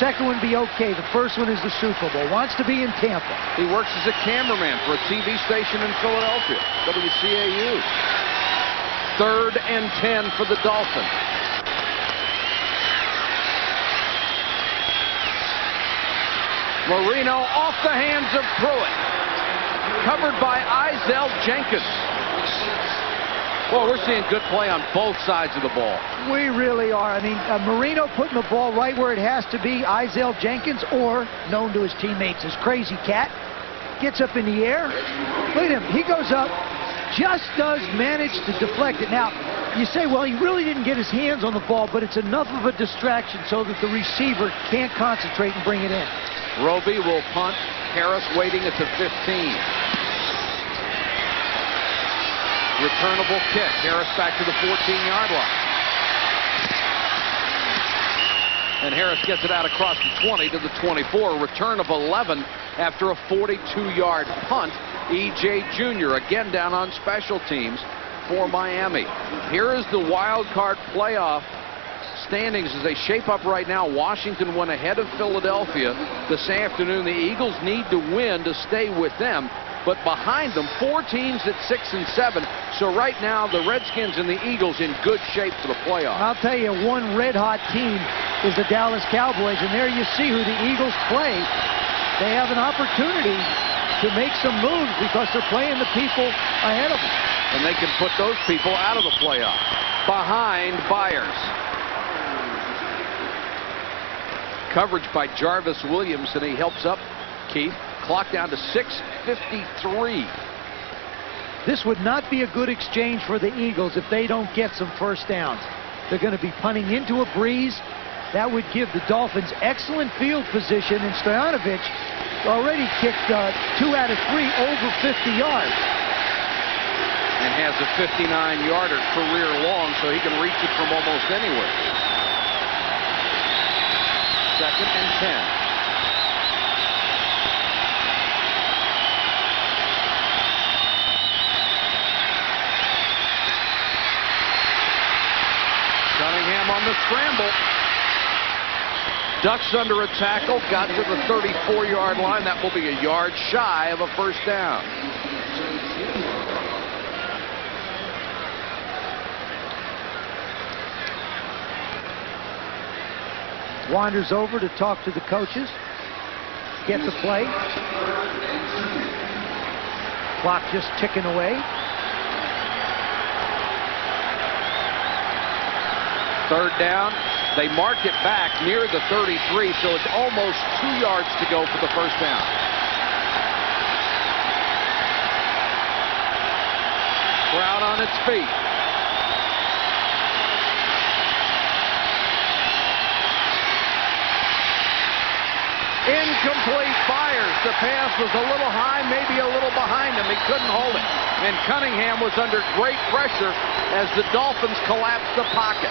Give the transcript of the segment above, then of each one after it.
second one be okay. The first one is the Super Bowl. Wants to be in Tampa. He works as a cameraman for a TV station in Philadelphia, WCAU. 3rd and 10 for the Dolphins. Marino off the hands of Pruitt. Covered by Izell Jenkins. Well, we're seeing good play on both sides of the ball. We really are. I mean, Marino putting the ball right where it has to be. Izell Jenkins, or known to his teammates as Crazy Cat, gets up in the air. Look at him. He goes up, just does manage to deflect it. Now, you say, well, he really didn't get his hands on the ball, but it's enough of a distraction so that the receiver can't concentrate and bring it in. Roby will punt. Harris waiting at the 15. Returnable kick. Harris back to the 14-yard line. And Harris gets it out across the 20 to the 24. Return of 11 after a 42-yard punt. E.J. Jr. again down on special teams for Miami. Here is the wild card playoff standings as they shape up right now. Washington went ahead of Philadelphia this afternoon. The Eagles need to win to stay with them. But behind them, 4 teams at 6 and 7. So right now, the Redskins and the Eagles in good shape for the playoffs. I'll tell you, one red-hot team is the Dallas Cowboys, and there you see who the Eagles play. They have an opportunity to make some moves because they're playing the people ahead of them. And they can put those people out of the playoffs. Behind Byers. Coverage by Jarvis Williams, and he helps up Keith. Clock down to 6:53. This would not be a good exchange for the Eagles if they don't get some first downs. They're going to be punting into a breeze. That would give the Dolphins excellent field position, and Stoyanovich already kicked 2 out of 3 over 50 yards. And has a 59-yarder career long, so he can reach it from almost anywhere. 2nd and 10. Cunningham on the scramble. Ducks under a tackle, got to the 34-yard line. That will be a yard shy of a first down. Wanders over to talk to the coaches. Get the play. Clock just ticking away. 3rd down. They mark it back near the 33, so it's almost 2 yards to go for the first down. Crowd on its feet. Incomplete. Byers. The pass was a little high, maybe a little behind him. He couldn't hold it. And Cunningham was under great pressure as the Dolphins collapsed the pocket.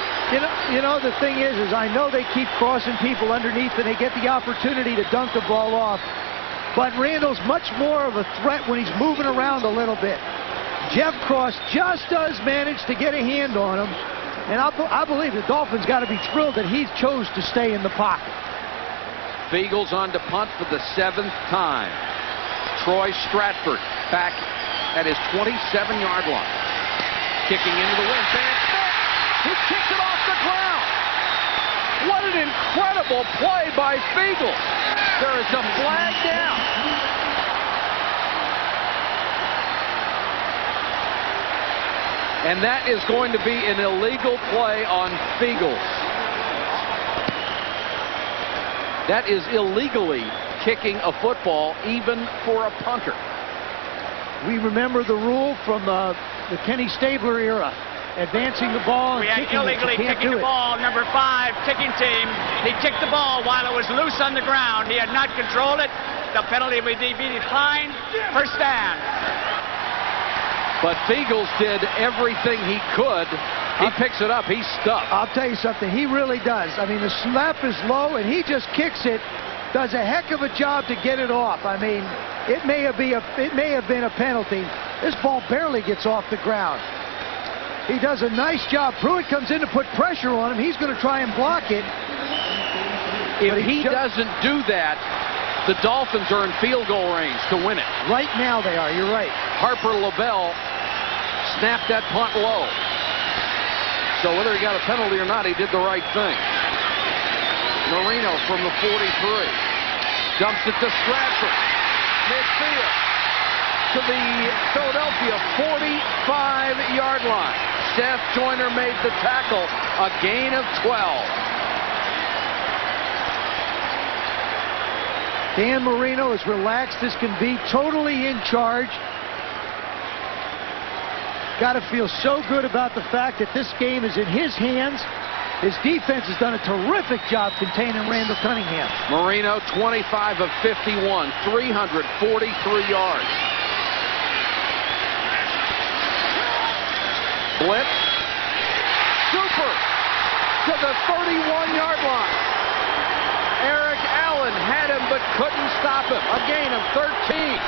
You know, the thing is I know they keep crossing people underneath and they get the opportunity to dunk the ball off. But Randall's much more of a threat when he's moving around a little bit. Jeff Cross just does manage to get a hand on him. And I believe the Dolphins got to be thrilled that he chose to stay in the pocket. Beagles on to punt for the 7th time. Troy Stratford back at his 27-yard line. Kicking into the wind. Van Smith, he kicks it off the ground. What an incredible play by Beagles. There is a flag down. And that is going to be an illegal play on Beagles. That is illegally kicking a football, even for a punter. We remember the rule from the Kenny Stabler era. Advancing the ball and kicking it. Illegally kicking the ball. Number 5, kicking team. He kicked the ball while it was loose on the ground. He had not controlled it. The penalty would be declined. First down. But Beagles did everything he could. He picks it up. He's stuck. I'll tell you something. He really does. I mean, the snap is low, and he just kicks it. Does a heck of a job to get it off. I mean, it may have been a penalty. This ball barely gets off the ground. He does a nice job. Pruitt comes in to put pressure on him. He's going to try and block it. If he doesn't do that, the Dolphins are in field goal range to win it. Right now they are. You're right. Harper LaBelle snapped that punt low. So whether he got a penalty or not, he did the right thing. Marino from the 43. Dumps it to Stratford. Midfield to the Philadelphia 45-yard line. Seth Joyner made the tackle. A gain of 12. Dan Marino is relaxed as can be, totally in charge. Got to feel so good about the fact that this game is in his hands. His defense has done a terrific job containing Randall Cunningham. Marino, 25 of 51, 343 yards. Blitz. Super to the 31-yard line. Eric Allen had him but couldn't stop him. A gain of 13.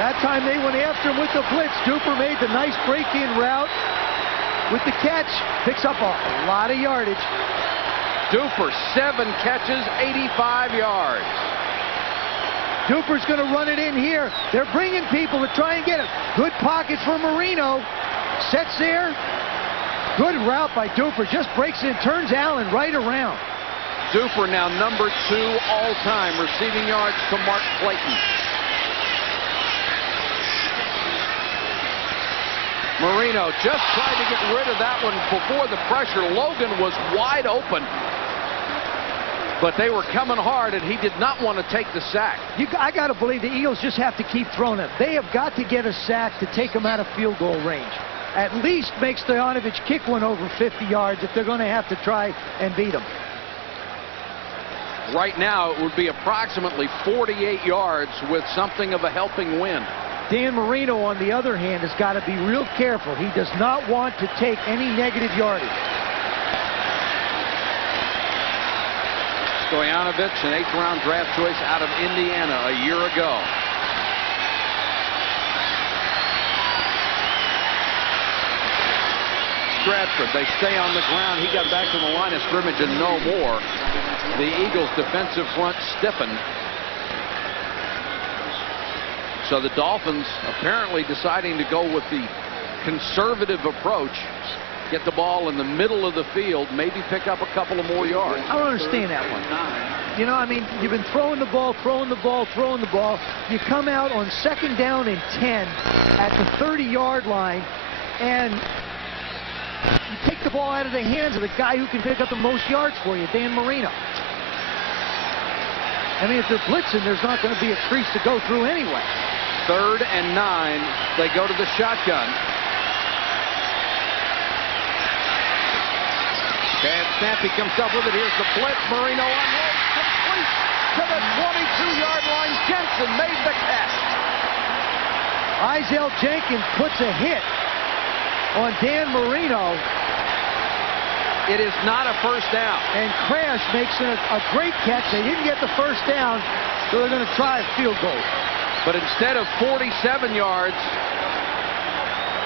That time they went after him with the blitz. Duper made the nice break-in route with the catch. Picks up a lot of yardage. Duper, 7 catches, 85 yards. Duper's going to run it in here. They're bringing people to try and get him. Good pocket for Marino. Sets there. Good route by Duper. Just breaks in, turns Allen right around. Duper now number 2 all-time receiving yards to Mark Clayton. Marino just tried to get rid of that one before the pressure. Logan was wide open, but they were coming hard, and he did not want to take the sack. I got to believe the Eagles just have to keep throwing it. They have got to get a sack to take them out of field goal range. At least make Stoyanovich kick one over 50 yards if they're going to have to try and beat them. Right now, it would be approximately 48 yards with something of a helping wind. Dan Marino, on the other hand, has got to be real careful. He does not want to take any negative yardage. Stoyanovich, an 8th-round draft choice out of Indiana a year ago. Stratford, they stay on the ground. He got back to the line of scrimmage and no more. The Eagles' defensive front stiffened. So the Dolphins apparently deciding to go with the conservative approach. Get the ball in the middle of the field, maybe pick up a couple of more yards. I don't understand that one. You know, I mean, you've been throwing the ball. You come out on 2nd down and 10 at the 30-yard line, and you take the ball out of the hands of the guy who can pick up the most yards for you, Dan Marino. I mean, if they're blitzing, there's not going to be a crease to go through anyway. 3rd and 9. They go to the shotgun. Bad snap. He comes up with it. Here's the blitz. Marino unloads. Complete to the 22-yard line. Jensen made the catch. Isaiah Jenkins puts a hit on Dan Marino. It is not a first down. And Crash makes a great catch. They didn't get the first down, so they're going to try a field goal. But instead of 47 yards,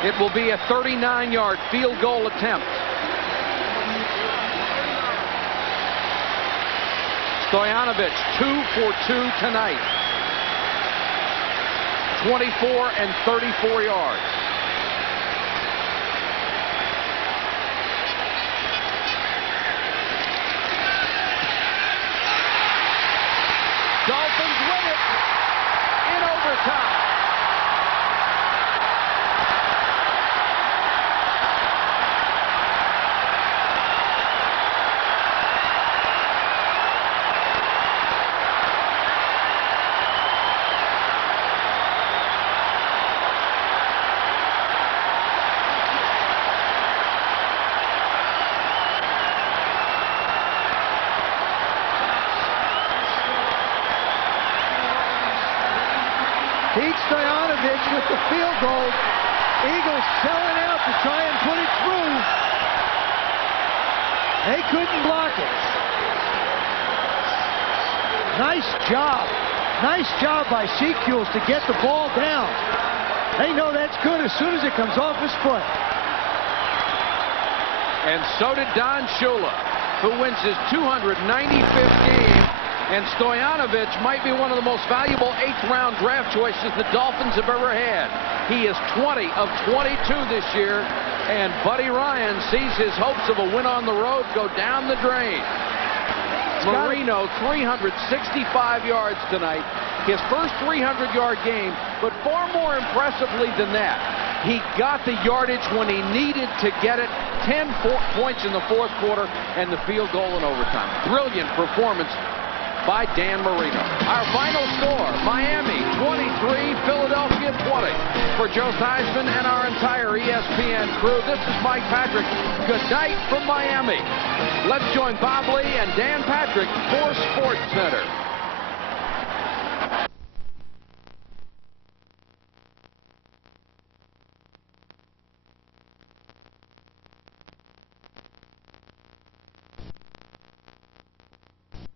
it will be a 39-yard field goal attempt. Stoyanovich, 2 for 2 tonight. 24 and 34 yards. Dolphins win it in overtime. Pete Stoyanovich with the field goal. Eagles selling out to try and put it through. They couldn't block it. Nice job. Nice job by Sequels to get the ball down. They know that's good as soon as it comes off his foot. And so did Don Shula, who wins his 295th game And Stoyanovich might be one of the most valuable 8th-round draft choices the Dolphins have ever had. He is 20 of 22 this year, and Buddy Ryan sees his hopes of a win on the road go down the drain. Marino, 365 yards tonight. His first 300-yard game, but far more impressively than that, he got the yardage when he needed to get it. 10 points in the 4th quarter and the field goal in overtime. Brilliant performance by Dan Marino. Our final score, Miami 23, Philadelphia 20. For Joe Theismann and our entire ESPN crew, this is Mike Patrick. Good night from Miami. Let's join Bob Lee and Dan Patrick for SportsCenter.